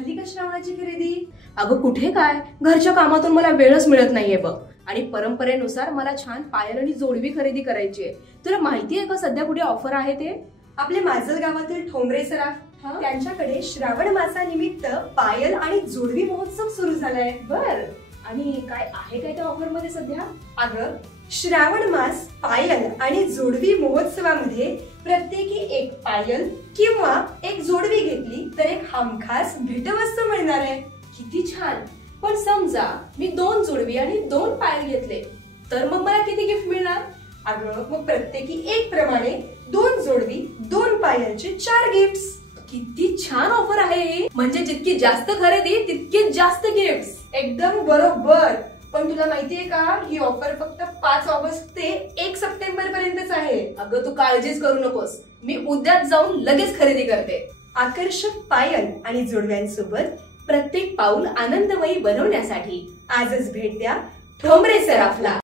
झाली का श्रावणाची खरेदी? अगं कुठे काय, घरच्या कामातून मला वेळच मिळत नाहीये बघ. आणि परंपरेनुसार मला छान पायल आणि जोडवी खरेदी करायची आहे. तुला माहितीये का सध्या कुठे ऑफर आहे ते? आपले माजल गावातील ठोंबरे सराफ त्यांच्याकडे श्रावण मासानिमित्त पायल आणि जोडवी महोत्सव सुरू झालाय. बर, आणि काय आहे काय त्या ऑफर मध्ये सध्या? अगं श्रावण मास पायल आणि जोडवी महोत्सवामध्ये प्रत्येकी एक पायल किंवा एक जोडवी घेतली तर एक हमखास भेटवस्तू मिळणार आहे. किती छान. पण समजा मी 2 जोडवी आणि 2 पायल घेतले तर मग मला किती गिफ्ट मिळणार? अगं मग प्रत्येकी एक प्रमाणे 2 जोडवी 2 पायलचे 4 गिफ्ट्स. किती छान ऑफर आहे. म्हणजे जितकी जास्त खरेदी तितके जास्त गिफ्ट्स. एकदम बरोबर. पण तुला माहितीये का, ही ऑफर फक्त 5 ऑगस्ट ते 1 सप्टेंबर पर्यंतच आहे. अगं तू काळजीच करू नकोस, मी उद्याच जाऊन लगेच खरेदी करते. आकर्षक पायल आणि जोडव्यांसोबत प्रत्येक पाऊल आनंदमयी बनवण्यासाठी आजच भेट द्या ठोंबरे सराफला.